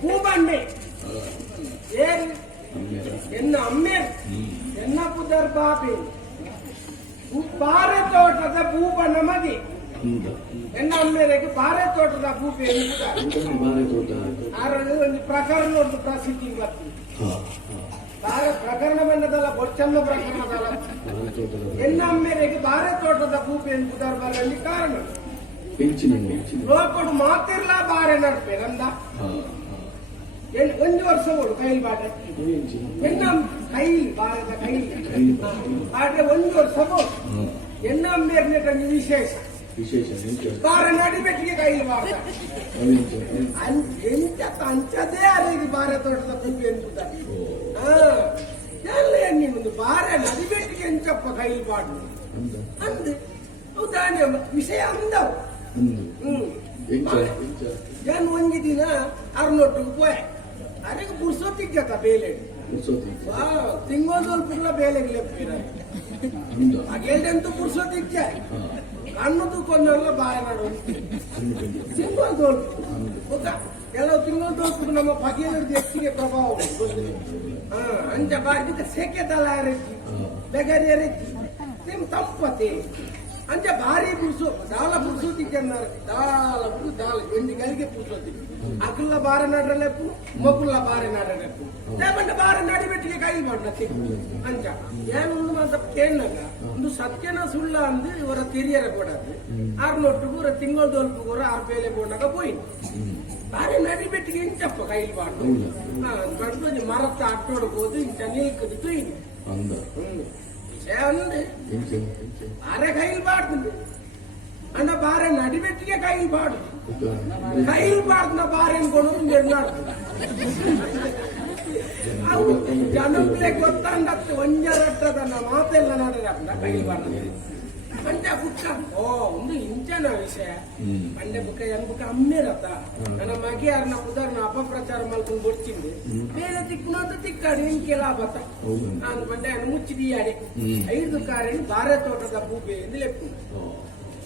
பூபண்ணே ஏன் என்ன ಅಮ್ಮೆ ಎನ್ನ ಪುದರ್ ಬಾಬಿ ಬಾರೆ ತೋಟದ ಭೂಪ ನಮಗೆ ಎನ್ನ ಅಮ್ಮೆರೆಗೆ ಬಾರೆ ತೋಟದ ಭೂಪ ಆರಲ್ಲಿ ಒಂದು ಪ್ರಕರಣ ಒಂದು ಪ್ರಸಿದ್ಧಿ ಬರ್ತದೆ ಬಾರೆ ಪ್ರಕರಣ ಬಂದದಲ್ಲ ಬೊಚ್ಚಮ್ಮ ಪ್ರಕರಣದಲ್ಲ ಎನ್ನ ಅಮ್ಮೆರೆಗೆ ಬಾರೆ ತೋಟದ ಭೂಪ ಎಂಬುದರ ಬರಲಿ ಕಾರಣ ಲೋಕಡು ಮಾತಿರ್ಲ ಬಾರೆ ನಡ್ಪೆ ನಂದ ಎನ್- ಒಂದು ವರ್ಷ ಓಡು ಕೈಲಿ ಬಾರೆ ಎನ್ನ ಕೈಲಿ ಬಾರದ ಕೈಲಿ ಆದ್ರೆ ಒಂದು ವರ್ಷ ಓಡು ಎನ್ನ ಅಮ್ಮೆರ್ನೆ ತಂಗಿ ವಿಶೇಷ ವಿಶೇಷ ಬಾರೆ ನಡಿಬೇಕಿಗೆ ಕೈಲಿ ಬಾರ ಎಂತ ಅಂಚದೇ ಅಲ್ಲಿಗೆ ಬಾರೆ ತೋಟದ ಭೂಪಿ ಎಂಬುದ ಎಲ್ಲ ನಿಮ್ಮದು ಬಾರೆ ನಡಿಬೇಕಿಗೆ ಎಂಚಪ್ಪ ಕೈಲಿ ಬಾಡು ಅಂತ ಅಂದ್ ಹೌದಾ ನಿಮ್ಮ ವಿಷಯ ಅಂದವು ಅಂದು ಹ್ಮ್ ಎಂಚ ಎಂಚ ನಾನು ಒಂಜಿ ದಿನ ಅರ್ನೊಟ್ಟಿಗೆ ಪೋಯ್ ಅದಕ್ಕೆ ಪುರ್ಸೊತ್ತಿಗ್ಗತ್ತ ಬೇಲೆ? ಉತ್ಸವತಿ ತಿಂಗೋದು ಪುರ್ಲ ಬೇಲೆಗೆ ಲೆಪ್ಪಿರ ಅಂದ ಹಾಗೆಂಟು ಪುರ್ಸೊತ್ತಿಗ್ಗ ಹಾ. ಕಣ್ಣದು ಕೊಂದೆಲ್ಲ ಬಾಯ ನಡು ಅಂದು ಕಂಡು ತಿಂಗೋದು ಗೊತ್ತಾ? ಕೆಲವು ತಿಂಗೋದು ನಮ್ಮ ಬಗೆಯ ಹೆಚ್ಚಿಗೆ ಪ್ರಭಾವ. ಹಾ ಅಂಚ ಬಾರಿ ಸೆಕೆ ತಲ ಎರೆಚ್ಚಿ ಬೆಗರಿ ಎರೆಚ್ಚಿ ನಿಮ್ ತಂಪತಿ. ಅಂಚ ಭಾರಿ ಪುರ್ಸು ದಾಲ ಪುರ್ಸೋತಿಗೆ ದಾಲ ಪುರು ದಾಲ ಎಂಟು ಗಲಿಗೆ ಪುರ್ಸೋತಿ ಅಕಲ್ಲ ಬಾರ ನಡ್ರಲೆಪ್ಪು ಮಕ್ಕಳ ಬಾರ ನಡ್ರಲೆಪ್ಪು ದೇವಂಡ ಬಾರ ನಡಿಬೆಟ್ಟಿಗೆ ಕೈ ಮಾಡ್ಲತ್ತಿ ಅಂಚ ಏನೊಂದು ಮಾತ ಕೇಳಿನಾಗ ಒಂದು ಸತ್ಯನ ಸುಳ್ಳ ಅಂದು ಇವರ ತಿರಿಯರ ಕೊಡದು ಆರ್ನೊಟ್ಟು ಪೂರ ತಿಂಗಳು ದೊಲ್ಪ ಪೂರ ಆರು ಬೇಲೆ ಬೋನಾಗ ಪೋಯಿ ಬಾರಿ ನಡಿಬೆಟ್ಟಿಗೆ ಇಂಚಪ್ಪ ಕೈಲಿ ಬಾರ್ದು ಬಂದು ಮರತ್ತ ಅಟ್ಟೋಡು ಹೋದು ಇಂಚ ನಿಲ್ಕದು ತುಯ್ದು ಅಂದ ಹ್ಮ್ ವಿಷಯ ಅಂದ್ರೆ ಎಂಚ ಎಂಚ ಬಾರೆ ಕೈಲಿ ಬಾಡ್ದು ಅಣ್ಣ ಬಾರೆ ನಡಿವೆಟ್ಟಿಗೆ ಕೈ ಬಾಡು. ಕೈಲಿ ಬಾಡ್ದ ಬಾರೆ ಅನ್ಕೊಂಡು ನಿರ್ನಾಡು ಅವು ಜನಕ್ಕೆ ಗೊತ್ತಾಂಡತ್ತೆ ಒಂಜರಟ್ಟದ ಮಾತೆಲ್ಲ ನಡೆದ ಬಾಡ್ದು ಮಂಡ್ಯ ಬುಕ್ಕ ಓ ಒಂದು ಇಂಚನ ವಿಷಯ. ಮಂಡ್ಯ ಬುಕ್ಕ ಎನ್ ಬುಕ್ಕ ಅಮ್ಮೇರತ್ತ ನನ್ನ ಮಗೆ ಯಾರನ್ನ ಉದಾಹರಣೆ ಅಪಪ್ರಚಾರ ಮಾಡ್ಕೊಂಡು ಬರ್ತಿಂದು ಬೇರೆ ತಿಕ್ಕುನಂತ ತಿಕ್ಕಾಡಿ ನಿನ್ ಕೆಲ ಬತ್ತ. ನಾನು ಮಂಡ್ಯ ಮುಚ್ಚಿದಿಯಾಡೆ. ಐದು ಕಾರಣ ಬಾರೆ ತೋಟದ ಬೂಬೆ ಎಂದು ಲೆಪ್ಪು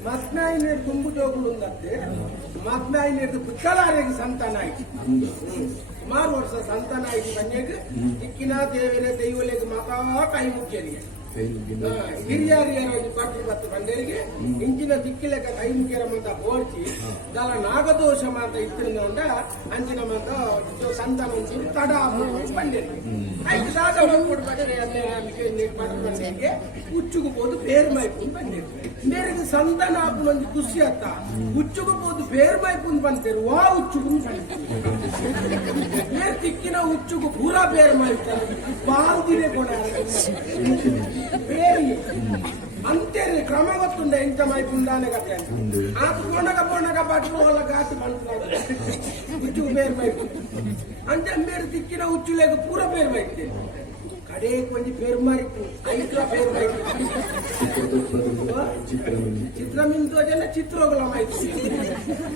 ಅಂದಾಜಿ ಆಪುನ ಸಮಯ ಅಂಚ ಭಾರಿ ವಿಶೇಷ ಭಾರಿ ವಿಶೇಷ ಮತ್ನಾಯಿನ ತುಂಬು ಜೋಗುಳು ಉಂದತ್ತೆ ಮತ್ನಾಯಿನ ಪುಕ್ಕಲಾರಿಗೆ ಸಂತಾನ ಆಯ್ತು. ಸುಮಾರು ವರ್ಷ ಸಂತಾನ ಆಯ್ತು ದೇವರೇ ದೈವಲೆಗೆ ಮಾತಾ ಕೈ ಮುಖ್ಯರಿಗೆ ಕೈ ಮುಗಿದ ಹಿರಿಯರಿಯರ ಪಾಟಿ ಬತ್ತು ಬಂದರಿಗೆ ಇಂಚಿನ ದಿಕ್ಕಿಲೆಕ್ಕ ಕೈ ಮುಖ್ಯರಮಂತ ಬೋಡ್ಚಿ ದಲ ನಾಗದೋಷ ಮಾತ ಇತ್ತಿರುಂದ ಅಂಚಿನ ಮಾತ ಸಂತ ಒಂಚೂರು ತಡ ಬಂದಿರಿ ಐದು ದಾದ ಹೋಗ್ಬಿಟ್ಟು ಬಂದರೆ ಅಲ್ಲೇ ನಮಗೆ ಬಂದಿಗೆ ಉಚ್ಚುಗು ಹೋದು ಬೇರು ಮೈಪುನ್ ಬಂದಿರಿ ಬೇರೆಗೆ ಸಂತಾನ ಆಪುನೊಂದು ಖುಷಿ ಅತ್ತ. ಉಚ್ಚುಗು ಹೋದು ಬೇರು ಮೈಪುನ್ ಬಂದಿರು ವಾ ಬೇರೆ ತಿಕ್ಕಿನ ಉಚ್ಚುಗು ಪೂರ ಬೇರ್ ಮೈತಾರೆ ಬಾಲ್ದಿನೇ ಕೊಡ అంతే క్రమగొత్తుండే ఇంత మైపు ఉండానే కదా ఆకు పొండక పట్టు వాళ్ళ కాసి మంటున్నాడు ఉచ్చు పేరు మైపు అంటే మీరు తిక్కిన ఉచ్చు లేక పూర పేరు మైపు ಮೈತೆ ಕಡೆ ಕೊಂಚ ಬೇರು ಮಾರಿತ್ತು ಐತ್ರ ಬೇರು ಮೈತು ಚಿತ್ರಮಣಿ ಚಿತ್ರ ಮಿಂತು ಜನ ಚಿತ್ರಗಳ ಮಾಹಿತಿ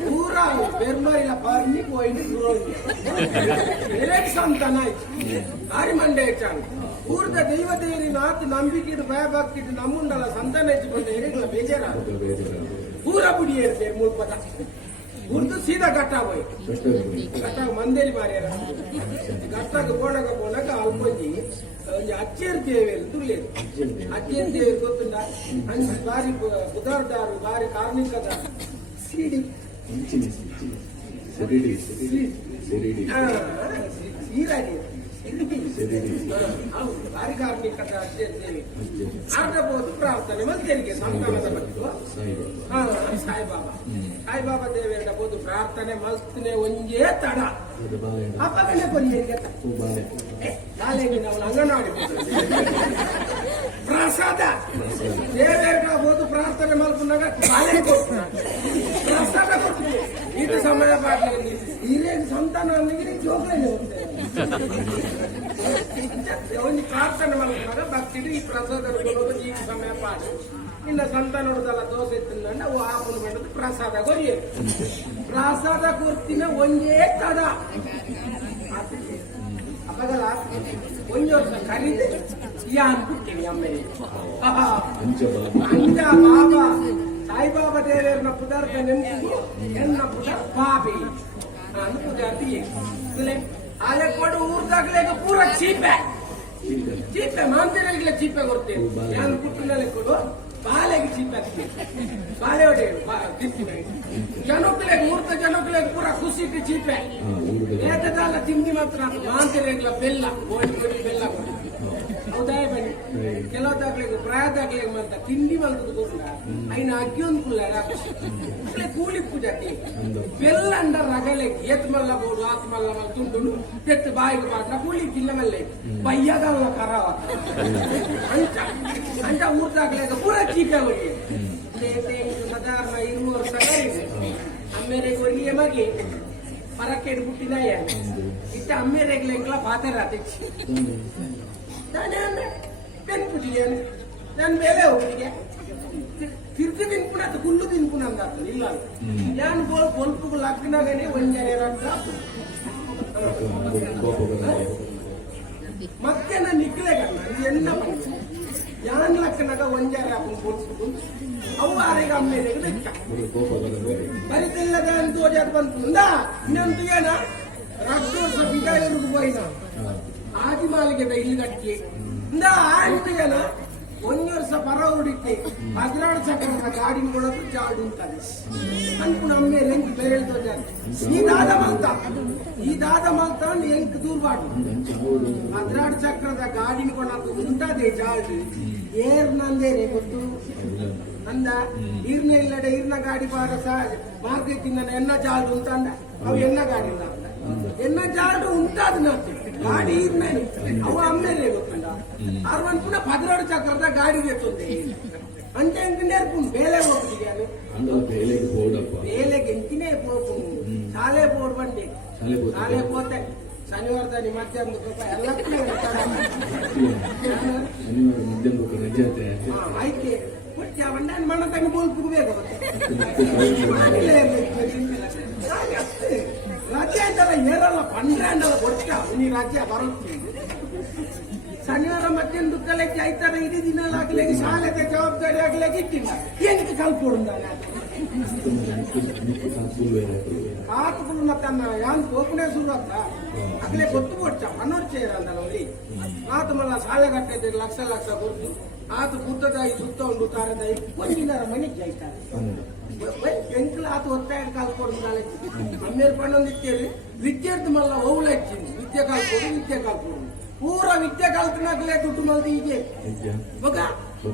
ಪೂರ ಬೇರು ಮಾರಿಲ್ಲ ಪಾರಿ పోయింది ಸಂತಾನ ಆಯ್ತು ಆರಿ ಮಂಡೆ ಹೆಚ್ಚಾನು ಊರ್ದ ದೈವ ದೇವರಿ ನಾತಿ ನಂಬಿಕಿಡು ಭಯಭಕ್ತಿಡು ನಮ್ಮುಂಡಲ ಸಂತಾನ ಹೆಚ್ಚಿಕೊಂಡ ಹಿರಿಗಳ ಬೇಜಾರ ಬೇಜಾರ ಪೂರ ಬುಡಿ ಏರ್ತೇವೆ ಊರ್ದು ಸೀದಾ ಘಟ್ಟ ಹೋಯ್ತು. ಗಟ್ಟಾಗ ಮಂದೇರಿ ಬಾರಿ ಬೋಣಗ ಬೋಣಗ ಅಲ್ಪಿ ಒಂಜಿ ಅಚ್ಚೇರ್ ದೇವಿ ದುರ್ಲೇದು ಅಚ್ಚೇರ್ ದೇವಿ. ಗೊತ್ತುಂಡ ಅಂಚಿ ಬಾರಿ ಉದಾರದಾರು ಬಾರಿ ಕಾರ್ಮಿಕದ ಸಿಡಿ. ಸಿಡಿ. ಸೆರಿಡಿ ಸಿಡಿ. ಸೆರಿಡಿ ಬಾರಿ ಕಾರ್ಮಿಕದ ದೇವಿ ಆಡಬಹುದು ಪ್ರಾರ್ಥನೆ ಮಲ್ಕೇರಿಗೆ ಸಂತಾನದ ಬಗ್ಗೆ ಸಾಯಿಬಾಬಾ ಸಾಯಿಬಾಬಾ ದೇವಿಯರ ಬೋದು ಪ್ರಾರ್ಥನೆ ಮಲ್ತನೆ ಒಂಜೇ ತಡ ಅಪ್ಪಗಣೆ ಬಾಳೆಹಣ್ಣು ಅಪ್ಪಗನೆ ಕೊನೆಗೆ ಹೂ ಬಾಳೆ ಕಾಲೇಜು ನಾವು ಅಂಗನವಾಡಿ ಪ್ರಸಾದ ದೇವೇರ ಬೋದು ಪ್ರಾರ್ಥನೆ ಮಲ್ಕೊಂಡಾಗ ಬಾಳೆ ಕೊಟ್ಟು ಪ್ರಸಾದ ಕೊಟ್ಟು ಇದು ಸಮಯ ಪಾಠ ಹಿರಿಯ ಸಂತಾನ ಜೋಗ್ಲೇನೆ ಹೋಗ್ತೇವೆ ಒಂದು ಪ್ರಾರ್ಥನೆ ಮಾಡ್ಕೊಂಡಾಗ ಭಕ್ತಿಡು ಈ ಪ್ರಸಾದ ಕೊಡೋದು ಜೀವ ಸಮಯ ಪಾಡು ಇನ್ನ ಸಂತಾನೋಡದಲ್ಲ ದೋಸೆ ತಿಂದಂಡ ಅವು ಆಪಲು ಮಾಡೋದು ಪ್ರಸಾದ ಕೊರಿಯೋದು ಪ್ರಸಾದ ಕೊರ್ತಿನ ಒಂದೇ ತದ ಅಪ್ಪಗಲ ಒಂದು ವರ್ಷ ಕರೀದೆ ಯಾ ಅನ್ಬಿಡ್ತೀನಿ ಅಮ್ಮನೆ ಆಹಾ. ಅಂಚ ಬಾಬಾ ಅಂಜ ಬಾಬಾ ಸಾಯಿಬಾಬಾ ದೇವರನ್ನ ಪುದಾರ್ಥ ನೆನಪು ಎನ್ನ ಪುದಾರ್ ಬಾಬಿ ನಾನು ಪುದಾರ್ತಿ ಆಲೆ ಕೊಡು ಊರ್ದಾಗ್ಲೇಗ ಪೂರ ಚೀಪೆ. ಚೀಪೆ. ಮಾಂತಿರಾಗ್ಲೆ ಚೀಪೆ ಕೊಡ್ತೇನೆ ನಾನು ಪುಟ್ಟಿನಲ್ಲಿ ಕೊಡು ಬಾಲೆಗೆ ಚೀಪೆ ಬಾಲೆ ಹೊಡೆ ಜನಕ್ಕಲೇ ಮೂರ್ತ ಜನಕ್ಕಲೇ ಪೂರ ಖುಷಿಗೆ ಚೀಪೆ. ಏತದಲ್ಲ ತಿಂಡಿ ಮಾತ್ರ ಮಾಂತಿರಾಗ್ಲ ಬೆಲ್ಲ ಗೋಡಿ ಗೋಡಿ ಬೆಲ್ಲ ಕೊಡು ಹೌದಾ ಕೆಲವು ದಾಖಲೆಗೆ ಪ್ರಾಯದ ದಾಖಲೆಗೆ ಮಾತ್ರ ತಿಂಡಿ ಮಲ್ದು ಕೊಡ್ಲ ಅಯ್ನ ಅಕ್ಕಿ ಒಂದು ಕುಲ್ಲ ಇಲ್ಲೇ ಕೂಲಿ ಪೂಜಾತಿ ಬೆಲ್ಲ ಅಂಡ ರಗಲೆ ಎತ್ ಮಲ್ಲ ಬೋಡು ಆತ್ ಮಲ್ಲ ಮಲ್ಲ ತುಂಡು ಪೆತ್ತ ಬಾಯಿಗೆ ಮಾತ್ರ ಕೂಲಿ ತಿಲ್ಲ ಮಲ್ಲೆ ಬಯ್ಯದಲ್ಲ ಕರಾವ. ಅಂಚ ಅಂಚ ಊರ್ ದಾಖಲೆಗೆ ಪೂರ ಚೀಕ ಹೊಡಿ ಸಾಧಾರಣ ಇರುವವರು ಸಗರಿದೆ ಅಮ್ಮೇರೆ ಕೊರಿಯ ಮಗಿ. ಪರಕ್ಕೆ ಇಟ್ಬಿಟ್ಟಿದಾಯ ಇಟ್ಟ ಅಮ್ಮೇರೆಗ್ಲೆಗ್ಲ ಪಾತ್ರ ಆತಿಚ್ಚಿ ನಾನು పెన్ పుట్టిగాను ನನ್ನ ಮೇಲೆ ఒకటిగా తిరిగి తినుకున్నా గుళ్ళు తినుకున్నాను కాదు ಇಲ್ಲ. దాని పొలుపుకు లగ్న కానీ వంజానే ಮತ್ತೆ ನಾನು ನಿಕ್ಕಲೇ ಎಲ್ಲ ಎನ್ನ ಮನಸ್ಸು ಯಾನ್ ಲಕ್ಕನಾಗ ಒಂಜಾರ ಹಾಕೊಂಡು ಕೊಡ್ಸ್ಬಿಟ್ಟು ಅವು ಆರೇಗ ಅಮ್ಮೆ ತೆಗೆದಿಟ್ಟ ಬರಿತಿಲ್ಲದ ಅಂತ ಓಜಾದ ಬಂತು. ಇನ್ನೊಂದು ಏನ? ರಕ್ತ ಬಿಡ ಇರುದು ಹೋಯ್ನ? ಆದಿಮಾಲಿಗೆ ಇಲ್ಲಿ ಕಟ್ಟಿ ಒಂದು ವರ್ಷ ಪರ ಹುಡುಕಿ ಹದಿನಾರು ಚಕ್ರದ ಗಾಡಿನ ಕೊಡೋದು ಜಾಡು ಉಂಟದೆ. ಅನ್ಕೊಂಡು ಅಮ್ಮೆ ಎಂಕ್ ಬೇರೆ ಈ ದಾದ ಮಾಲ್ತ ಈ ದಾದ ಮಲ್ತ ದೂರ ಬಾಡು ಹದಿನಾರು ಚಕ್ರದ ಗಾಡಿನ ಕೊಡಕ್ಕೆ ಉಂಟಾದೆ ಜಾಡು. ಏರ್ ನಂದೇನೆ ಗೊತ್ತು? ಅಂದ, ಇರ್ನ ಇಲ್ಲಡೆ ಇರ್ನ ಗಾಡಿ ಬಾರ ಮಾರ್ಕೆಟ್ ಇಂದ ಎನ್ನ ಜಾಡು ಅಂತ ಅಂದ. ಅವು ಎನ್ನ ಗಾಡಿ ಅಂದ. ಎನ್ನ ಜಾಡು ಉಂಟಾದ ನಾತು ಗಾಡಿ ಈರ್ನ ಅವು ಅಮ್ಮೇಲೆ ಗೊತ್ತಂಡ ಅರ್ವನ್ ಪುನಃ ಪದಿನಾರು ಚಕ್ರದ ಗಾಡಿ ಎತ್ತುಂದೆ ಅಂಚೆ ಎಂಕ ನೇರ್ಪುಂಡು ಬೇಲೆ ಹೋಗ್ತಿಗೆ ಅಂಗಲ ಬೇಲೆಗೆ ಹೋಡಪ್ಪ ಬೇಲೆಗೆ ಎಂಕಿನೇ ಪೋಪು ಶಾಲೆ ಪೋಡ್ ಬಂಡಿ ಶಾಲೆ ಪೋತೆ. ಶಾಲೆ ಪೋತೆ ಶನಿವಾರದಲ್ಲಿ ಮಧ್ಯಾಹ್ನ ಎಲ್ಲ ಶನಿವಾರ ಮಧ್ಯಾಹ್ನ ಬುಕ್ಕ ರಜೆ ಆತೆ ಆಯ್ಕೆ ಮತ್ತೆ ಅವನ್ನ ಮನ ತಂಗ ಬೋಲ್ಪುಗೆ ಬೇಗ ರಜೆ ಅಂತಲ್ಲ ಏರಲ್ಲ ಪನ್ನೆಂಡಲ್ಲ ಕೊಡ್ತ ನೀ ರಜೆ ಬರುತ್ತೆ ಶನಿವಾರ ಮಧ್ಯಾಹ್ನ ದುಃಖಲೆಕ್ಕೆ ಆಯ್ತಾರ ಇಡೀ ದಿನ ಆಗ್ಲಿಕ್ಕೆ ಶಾಲೆಗೆ ಜವಾಬ್ದಾರಿ ಆಗ್ಲಿಕ್ಕೆ ಇಟ್ಟಿಲ್ಲ ಏನಕ್ಕೆ ಕಲ್ಪೊಡು ನಿಕ್ಕು ಆತುಕುನ್ನತ್ತನ್ನ ಯಾನ್ ಕೋಪನೆ ಸುರತ್ತ ಅಗಲೇ ಗೊತ್ತು ಕೊಟ್ಟ ಮನೋರ್ ಚೇರ ಅಂದಲ್ಲವ್ರಿ ಆತ ಮಲ್ಲ ಸಾಲ ಕಟ್ಟಿದ್ರೆ ಲಕ್ಷ ಲಕ್ಷ ಕೊಡ್ತು ಆತ ಬುದ್ಧದಾಯಿ ಸುತ್ತ ಒಂದು ತಾರದ ಒಂದಿನರ ಮನೆಗೆ ಜೈತಾರೆ ಎಂಕಲು ಆತ ಒತ್ತಾಯ ಕಾಲ್ಕೊಡು ಅಮ್ಮೇರ್ ಪಣ್ಣೊಂದು ಇತ್ತೇರಿ ವಿದ್ಯಾರ್ಥಿ ಮಲ್ಲ ಓವುಲ ಇಚ್ಚಿಂది ವಿದ್ಯೆ ಕಾಲ್ಕೊಡು ವಿದ್ಯೆ ಕಾಲ್ಕೊಡು పూర్వ విద్య కలుతున్నట్లే కుటుంబాలు ఇదే ఒక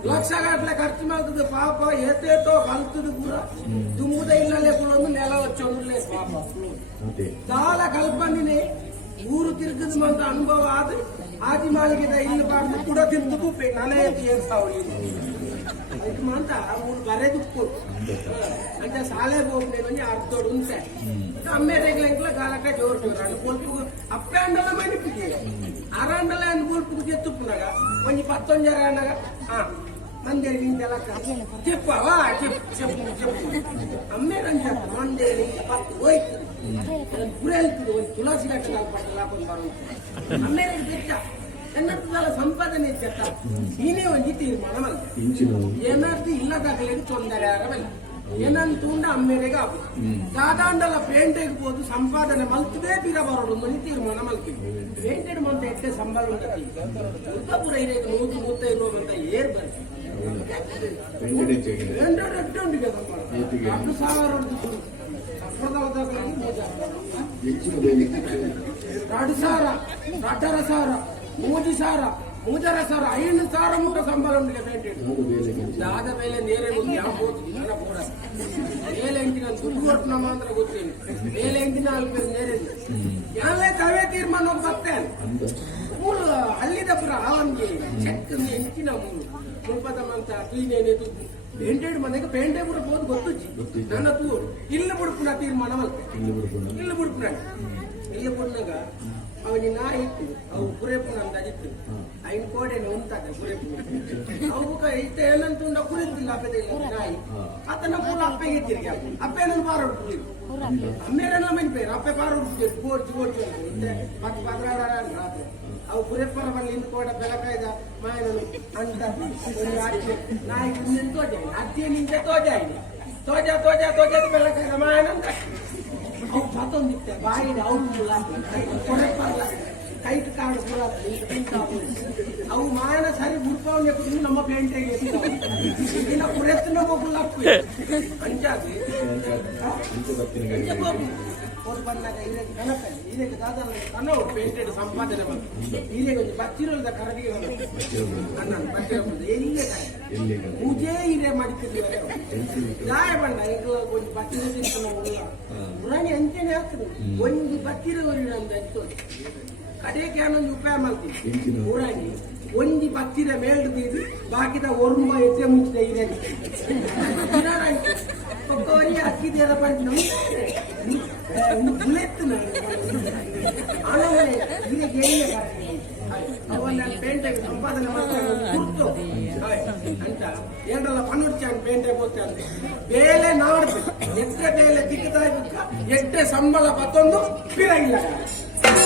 లక్ష గట్ల ఖర్చు అవుతుంది పాప ఏతేతో కలుతుంది కూడా దుమ్ముద ఇళ్ళ లేకుండా నెల వచ్చాడు లేదు పాప. చాలా కల్పందిని ఊరు తిరుగుతుంది మన అనుభవం ఆది. ఆది మాలికి ఇల్లు పాడుతూ కూడా తిరుగుతూ నలయతి చేస్తా ಅದಕ್ಕಂತ ಅವ್ರು ಬರೆದುಕ್ಕು ಅಂತ ಸಾಲೆ ಹೋಗ್ಲೇವಲ್ಲಿ ಅರ್ಥೋಡು ಉಂಟೆ ಅಮ್ಮೆ ತೆಗ್ಲಂಕ್ಲ ಗಾಲಕ ಜೋರ್ ಜೋರ್ ಅಲ್ಲಿ ಕೊಲ್ಪು ಅಪ್ಪೆ ಅಂಡಲ ಮಣಿಪಿಗೆ ಅರಾಂಡಲ ಅಂದ್ ಕೊಲ್ಪು ಗೆತ್ತುಪ್ಪುನಾಗ ಒಂಜಿ ಪತ್ತೊಂಜರ ಅಂಡಾಗ ಹಾ ಮಂದೇರಿ ನಿಂತೆಲ್ಲ ತಿಪ್ಪವಾ ತಿಪ್ಪು ತಿಪ್ಪು ತಿಪ್ಪು ಅಮ್ಮೆ ನಂಜ ಮಂದೇರಿ ಪತ್ತು ಹೋಯ್ತು ಪುರೇಲ್ತಿದ್ದು ಒಂದು ತುಳಸಿ ಗಟ್ಟೆ ನಾಲ್ಕು ಪಟ್ಟೆ ಲಾಭ ಬರೋದು ಅಮ್ಮೆ ಬೆಟ್ಟ ಎನ್ನರ್ಥದಲ್ಲ ಸಂಪಾದನೆ ಚೆತ್ತ ನೀನೇ ಒಂದು ತೀರ್ಮಾನ ಮಲ್ಕ ಇಂಚಿನ ಏನಾರ್ದು ಇಲ್ಲದಾಗಲಿಗೆ ತೊಂದರೆ ಆಗಬಲ್ಲ ಏನಂತ ಉಂಡ ಅಮ್ಮೇರೆಗೆ ಆಗು ಸಾಧಾಂಡಲ ಪೇಂಟೆಗೆ ಹೋದು ಸಂಪಾದನೆ ಮಲ್ತದೇ ಬೀರ ಬರೋಡು ಮನಿ ತೀರ್ಮಾನ ಮಲ್ಕಿ ಪೇಂಟೆಡ್ ಮಂತ ಎಟ್ಟೆ ಸಂಬಳ ಉಂಟತಿ ಉದ್ದಪುರ ಇರೇದು ನೂರು ಮೂವತ್ತೈದು ಅಂತ ಏರ್ ಬರ್ತಿ ವೆಂಕಟೇಶ್ ಎಂಟು ಎಟ್ಟು ಉಂಟು ಸಂಬಳ ಏತಿಗೆ? ಹತ್ತು ಸಾವಿರ ಉಂಟು ಸಂಪ್ರದಾಯದಲ್ಲಿ ಮೂರು ಹೆಚ್ಚಿನ ಬೇಲೆ ಎರಡು ಸಾವಿರ ಎರಡರ ಸಾವಿರ ಮೂರು ಸಾರ ಮೂಜರ ಸಾರ ಐದು ಸಾರ ಮುಟ್ಟ ಸಂಬಳ ಆದ ಮೇಲೆ ನೇರೆ ಒಂದು ಯಾವ ನನ್ನ ಕೂಡ. ಮೇಲೆ ಎಂಟಿನ ದುಡ್ಡು ಕೊಟ್ಟು ನಮ್ಮ ಅಂದ್ರೆ ಗೊತ್ತೇನು ಮೇಲೆ ಎಂಟಿನ ಅಲ್ಲಿ ನೇರೆ ಯಾವೇ ತಾವೇ ತೀರ್ಮಾನ ಬರ್ತೇನೆ ಮೂರು ಮೂಲು ಅಲ್ಲಿದ ಪುರ ಅವನಿಗೆ ಚೆಕ್ ಎಂಟಿನ ಮೂಲು ಕ್ಲೀನ್ ಮಂತ ಕ್ಲೀನೇನೆ ಪೇಂಟೆಡ್ ಮನೆಗೆ ಪೇಂಟೆ ಗೊತ್ತುಜ್ಜಿ. ಗೊತ್ತಿಜ್ಜಿ. ನನ್ನ ತೂರು. ಇಲ್ಲಿ ಬಿಡ್ಪುನ ತೀರ್ಮಾನ ಮಲ್ತೆ ಇಲ್ಲಿ ಬಿಡ್ಪುನ. ಇಲ್ಲಿ ಬಿಡ್ನಾಗ ಅವನಿಗೆ ನಾ ಇತ್ತು, ಅವು ಕುರೇಪು ಅಂತ ಇತ್ತು. ಐನ್ ಕೋಡೆನೆ ಉಂಟಾಗ ಕುರೇಪು ಅವು ಇತ್ತ ಏನಂತುಂಡ ಕುರಿತಿಲ್ಲ ಅಪ್ಪದೆ ನಾಯಿ. ಅತನ ಪೂಲ ಅಪ್ಪಗೆ ತಿರುಗಿ ಅಪ್ಪೆ ನನ್ನ ಪಾರ ಹುಡುಕಿದ್ರು ಅಮ್ಮೇರ ನಮ್ಮನ್ ಪೇರು, ಅಪ್ಪೆ ಪಾರ ಹುಡುಕಿದ್ರು ಗೋಡ್ಚು ಗೋಡ್ಚು ಮತ್ತೆ ಪದ್ರಾಡ ರಾತ್ರಿ ಅವು ಕುರೇಪನ ಬಂದು ಇಂದು ಕೋಡ ಬೆಳಕಾಯ್ದ ಮಾಯನನು ಅಂತ ನಾಯಿ ನಿಂತು ತೋಜ ಅಜ್ಜಿ ನಿಂತೆ ತೋಜ ತೋಜ ತೋಜ ತೋಜ ಬೆಳಕಾಯ್ದ ಮಾಯನಂತ ಅವು ಮತ್ತೊಂದಿತ್ತೆ ಬಾಯಿಗೆ ಅವ್ರು ಕೈಟ್ ಕಾರ್ಡ್ ಅವು ಮಾಯನ ಸರಿ ಗುಡ್ಪಾವನೆ ಕುಡಿದು ನಮ್ಮ ಪೇಂಟೆಗೆ ಇನ್ನ ಕುರೆತ್ತು ನಮ್ಮ ಹೋದ್ ಬಂದಾಗ ದಾದಲ್ಲ ಕನ್ನವು ಪೇಂಟೆಡ್ ಸಂಪಾದನೆ ಬಂತು. ಇರೇಗೆ ಒಂದು ಬಚ್ಚಿರೋದ ಕರಡಿಗೆ ಅನ್ನ ಎಲ್ಲಿ ಪೂಜೆ ಇರೇ ಮಾಡ್ತಿದ್ದೀವಿ ಗಾಯ ಬಂಡ ಈಗ ಒಂದು ಬಚ್ಚಿರ ಉರಾಣಿ ಅಂಚೆನೆ ಆಗ್ತದೆ. ಒಂದು ಬಚ್ಚಿರ ಒಂದು ಹಚ್ಚು ಕಡೆಗೆ ಒಂದು ಉಪಾಯ ಮಾಡ್ತೀವಿ. ಊರಾಗಿ ಒಂದಿ ಬಚ್ಚಿರ ಮೇಲ್ದಿದ್ದು ಬಾಕಿದ ಒರ್ಮ ಎದ್ದೆ ಮುಚ್ಚಿದೆ ಇದೆ ಒಬ್ಬವರಿ ಅಕ್ಕಿದೇರ ಬಂದು ಬುಲೆತ್ತು ಆಮೇಲೆ ಇದಕ್ಕೆ ಏನೇ ಅವನ್ನ ಪೇಂಟೆಗೆ ಸಂಪಾದನೆ ಮಾಡ್ತಾರೆ ಗುರ್ತು. ಅಂತ ಏನಲ್ಲ ಪನ್ನುಡ್ಚಾನ್ ಪೇಂಟೆ ಪೋತಾರ್ ಬೇಲೆ ನಾಡ್ದು. ಎತ್ತೆ ಬೇಲೆ ತಿಕ್ಕದಾಗಿಕ್ಕ ಎಟ್ಟೆ ಸಂಬಳ ಬತ್ತೊಂದು ಪಿರ ಇಲ್ಲ.